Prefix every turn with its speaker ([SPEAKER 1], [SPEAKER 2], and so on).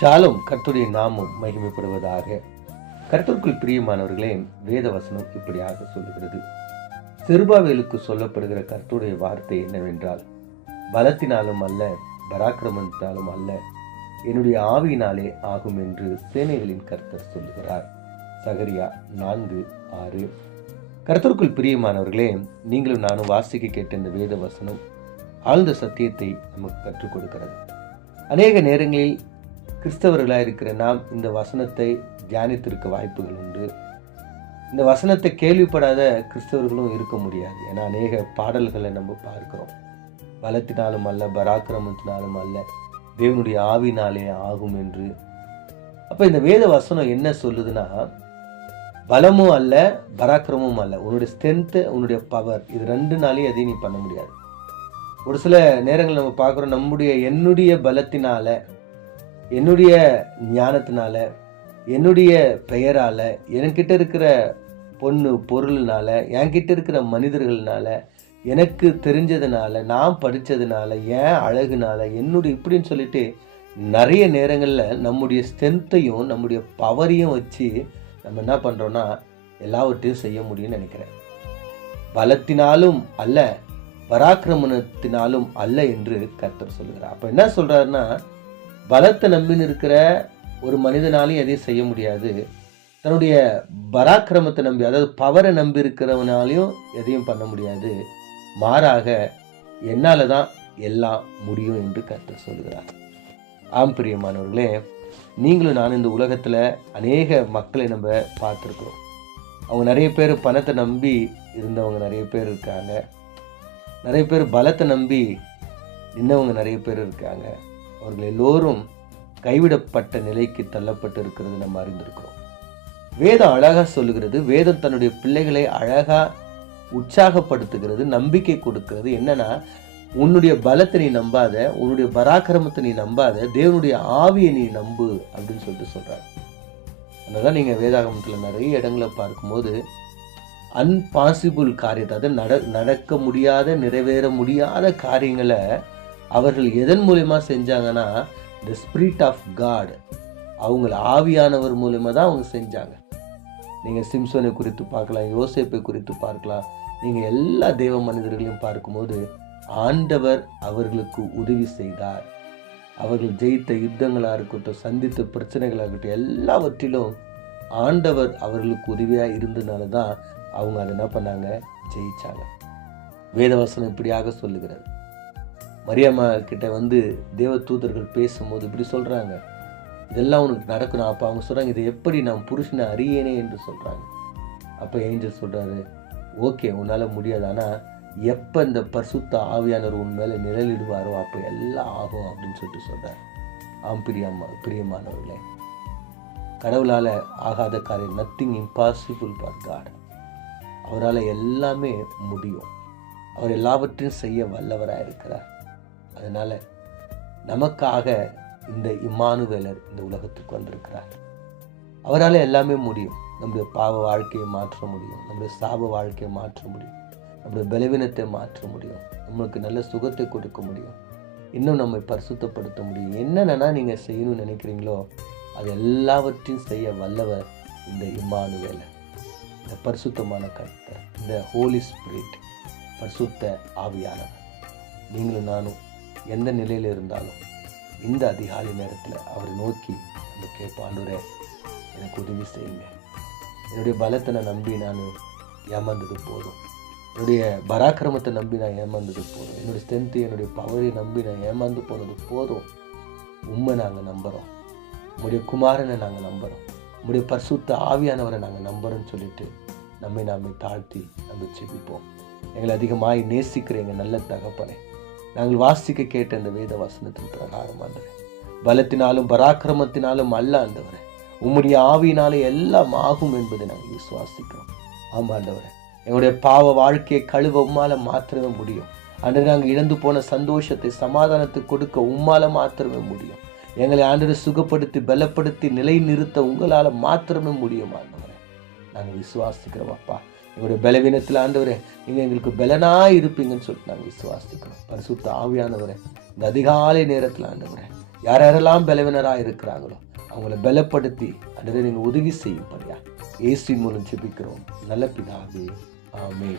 [SPEAKER 1] ஷாலும் கர்த்தருடைய நாமும் மகிமைப்படுவதாக. கர்த்தருக்குள் பிரியமானவர்களே வேத வசனம் இப்படியாக சொல்லுகிறது. சிறுபாவேலுக்கு சொல்லப்படுகிற கர்த்தருடைய வார்த்தை என்னவென்றால் பலத்தினாலும் அல்ல பராக்கிரமத்தினாலும் அல்ல என்னுடைய ஆவியினாலே ஆகும் என்று சேனைகளின் கர்த்தர் சொல்லுகிறார். சகரியா நான்கு ஆறு. கர்த்தருக்குள் பிரியமானவர்களே நீங்களும் நானும் வாசிக்க கேட்ட இந்த வேத வசனம் ஆழ்ந்த சத்தியத்தை நமக்கு கற்றுக் கொடுக்கிறது. அநேக நேரங்களில் கிறிஸ்தவர்களாக இருக்கிற நாம் இந்த வசனத்தை தியானித்திருக்க வாய்ப்புகள் உண்டு. இந்த வசனத்தை கேள்விப்படாத கிறிஸ்தவர்களும் இருக்க முடியாது. ஏன்னா அநேக பாடல்களை நம்ம பார்க்குறோம். பலத்தினாலும் அல்ல பராக்கிரமத்தினாலும் அல்ல தேவனுடைய ஆவினாலே ஆகும் என்று. அப்போ இந்த வேத வசனம் என்ன சொல்லுதுன்னா பலமும் அல்ல பராக்கிரமும் அல்ல. உன்னுடைய ஸ்ட்ரென்த்து உன்னுடைய பவர் இது ரெண்டு நாளையும் எதையும் நீ பண்ண முடியாது. ஒரு சில நேரங்கள் நம்ம பார்க்குறோம் நம்முடைய என்னுடைய பலத்தினால என்னுடைய ஞானத்தினால என்னுடைய பெயரால் என்கிட்ட இருக்கிற பொண்ணு பொருள்னால என்கிட்ட இருக்கிற மனிதர்கள்னால எனக்கு தெரிஞ்சதுனால நான் படித்ததுனால ஏன் அழகுனால என்னுடைய இப்படின்னு சொல்லிட்டு நிறைய நேரங்களில் நம்முடைய ஸ்ட்ரென்த்தையும் நம்முடைய பவரையும் வச்சு நம்ம என்ன பண்ணுறோன்னா எல்லாவற்றையும் செய்ய முடியும்னு நினைக்கிறேன். பலத்தினாலும் அல்ல பராக்கிரமணத்தினாலும் அல்ல என்று கர்த்தர் சொல்லுகிறார். அப்போ என்ன சொல்கிறாருன்னா பலத்தை நம்பின்னு இருக்கிற ஒரு மனிதனாலையும் எதையும் செய்ய முடியாது. தன்னுடைய பராக்கிரமத்தை நம்பி அதாவது பவரை நம்பி இருக்கிறவனாலையும் எதையும் பண்ண முடியாது. மாறாக என்னால் தான் எல்லாம் முடியும் என்று கருத்து சொல்கிறார் ஆம் பிரியமானவர்களே நீங்களும் நான் இந்த உலகத்தில் அநேக மக்களை நம்ம பார்த்துருக்குறோம். அவங்க நிறைய பேர் பணத்தை நம்பி இருந்தவங்க நிறைய பேர் இருக்காங்க. நிறைய பேர் பலத்தை நம்பி நின்னவங்க நிறைய பேர் இருக்காங்க. அவர்கள் எல்லோரும் கைவிடப்பட்ட நிலைக்கு தள்ளப்பட்டு இருக்கிறது நம்ம அறிந்திருக்கிறோம். வேதம் அழகாக சொல்லுகிறது வேதம் தன்னுடைய பிள்ளைகளை அழகாக உற்சாகப்படுத்துகிறது நம்பிக்கை கொடுக்கிறது. என்னன்னா உன்னுடைய பலத்தை நீ நம்பாத உன்னுடைய பராக்கிரமத்தை நீ நம்பாத தேவனுடைய ஆவியை நீ நம்பு அப்படின்னு சொல்லிட்டு சொல்கிறார் அதனால நீங்கள் வேதாகமத்தில் நிறைய இடங்களை பார்க்கும்போது அன்பாசிபிள் காரியத்தை அதாவது நட நடக்க முடியாத நிறைவேற முடியாத காரியங்களை அவர்கள் எதன் மூலயமா செஞ்சாங்கன்னா த ஸ்பிரிட் ஆஃப் காட் அவங்கள ஆவியானவர் மூலயமா தான் அவங்க செஞ்சாங்க. நீங்கள் சிம்சோனை குறித்து பார்க்கலாம் யோசேப்பை குறித்து பார்க்கலாம். நீங்கள் எல்லா தெய்வ மனிதர்களையும் பார்க்கும்போது ஆண்டவர் அவர்களுக்கு உதவி செய்தார். அவர்கள் ஜெயித்த யுத்தங்களாக இருக்கட்டும் சந்தித்த பிரச்சனைகளாக இருக்கட்டும் எல்லாவற்றிலும் ஆண்டவர் அவர்களுக்கு உதவியாக இருந்தனால தான் அவங்க அதை என்ன பண்ணாங்க? ஜெயித்தாங்க வேதவசனம் இப்படியாக சொல்லுகிறது. மரியம்மா கிட்ட வந்து தேவ தூதர்கள் பேசும்போது இப்படி சொல்கிறாங்க இதெல்லாம் உனக்கு நடக்கணும் அப்போ அவங்க சொல்கிறாங்க இதை எப்படி நான் புருஷனை அறியேனே என்று சொல்கிறாங்க அப்போ ஏஞ்சல் சொல்கிறாரு ஓகே உன்னால் முடியாது ஆனால் எப்போ இந்த பரிசுத்த ஆவியானவர் உன் மேலே நிழலிடுவாரோ அப்போ எல்லாம் ஆகும் அப்படின்னு சொல்லிட்டு சொல்கிறார் ஆம் பிரியம்மா பிரியமானவர்களே கடவுளால் ஆகாத காரியம் நத்திங் இம்பாசிபிள் ஃபார் காட் அவரால் எல்லாமே முடியும். அவர் எல்லாவற்றையும் செய்ய வல்லவராக இருக்கிறார் அதனால் நமக்காக இந்த இம்மானுவேலர் இந்த உலகத்துக்கு வந்திருக்கிறார். அவரால் எல்லாமே முடியும். நம்முடைய பாவ வாழ்க்கையை மாற்ற முடியும். நம்முடைய சாப வாழ்க்கையை மாற்ற முடியும். நம்முடைய பலவீனத்தை மாற்ற முடியும். நம்மளுக்கு நல்ல சுகத்தை கொடுக்க முடியும். இன்னும் நம்மை பரிசுத்தப்படுத்த முடியும். என்னென்னா நீங்கள் செய்யணும்னு நினைக்கிறீங்களோ அது எல்லாவற்றையும் செய்ய வல்லவர் இந்த இம்மானுவேலர். இந்த பரிசுத்தமான கர்த்தர். இந்த ஹோலி ஸ்பிரிட் பரிசுத்த ஆவியானவர். நீங்களும் நானும் எந்த நிலையில் இருந்தாலும் இந்த அதிகாலை நேரத்தில் அவரை நோக்கி அந்த கேட்பாண்டூரே எனக்கு உதவி செய்யுங்க. என்னுடைய பலத்தை நம்பி நான் ஏமாந்தது போதும். என்னுடைய பராக்கிரமத்தை நம்பி நான் ஏமாந்தது போதும். என்னுடைய ஸ்ட்ரென்த்து என்னுடைய பவரை நம்பி நான் ஏமாந்து போனது போதும். உண்மை நாங்கள் நம்புகிறோம் உங்களுடைய குமாரனை நாங்கள் நம்புகிறோம் உங்களுடைய பரிசுத்த ஆவியானவரை நாங்கள் நம்புகிறோன்னு சொல்லிட்டு நம்மை நாமே தாழ்த்தி நம்ம செபிப்போம் எங்களை அதிகமாக நேசிக்கிற எங்கள் நல்ல தகப்பனை நாங்கள் வாசிக்க கேட்ட இந்த வேத வசனத்தின் பிரகாரம் ஆண்டவரே. பலத்தினாலும் பராக்கிரமத்தினாலும் அல்ல ஆண்டவரே. உம்முடைய ஆவியினாலே எல்லாம் ஆகும் என்பதை நாங்கள் விசுவாசிக்கிறோம். ஆமாம் ஆண்டவரே. எங்களுடைய பாவ வாழ்க்கையை கழுவ உம்மால மாத்திரமே முடியும். அன்று நாங்கள் இழந்து போன சந்தோஷத்தை சமாதானத்தை கொடுக்க உம்மால மாத்திரமே முடியும். எங்களை ஆண்டரை சுகப்படுத்தி பலப்படுத்தி நிலை நிறுத்த உங்களால் மாத்திரமே முடியும் ஆண்டவரே. நாங்கள் விசுவாசிக்கிறோம் அப்பா. எங்களுடைய பலவீனத்தில் ஆண்டவரே நீங்கள் எங்களுக்கு பலனாக இருப்பீங்கன்னு சொல்லிட்டு நாங்கள் விசுவாசிக்கிறோம். பரிசுத்த ஆவியானவரே இந்த அதிகாலை நேரத்தில் ஆண்டவரே யார் யாரெல்லாம் பலவீனராக இருக்கிறாங்களோ அவங்கள பலப்படுத்தி அன்றதை நீங்கள் உதவி செய்யும்படியா ஏசி மூலம் செபிக்கிறோம் நல்ல பிதாவே ஆமே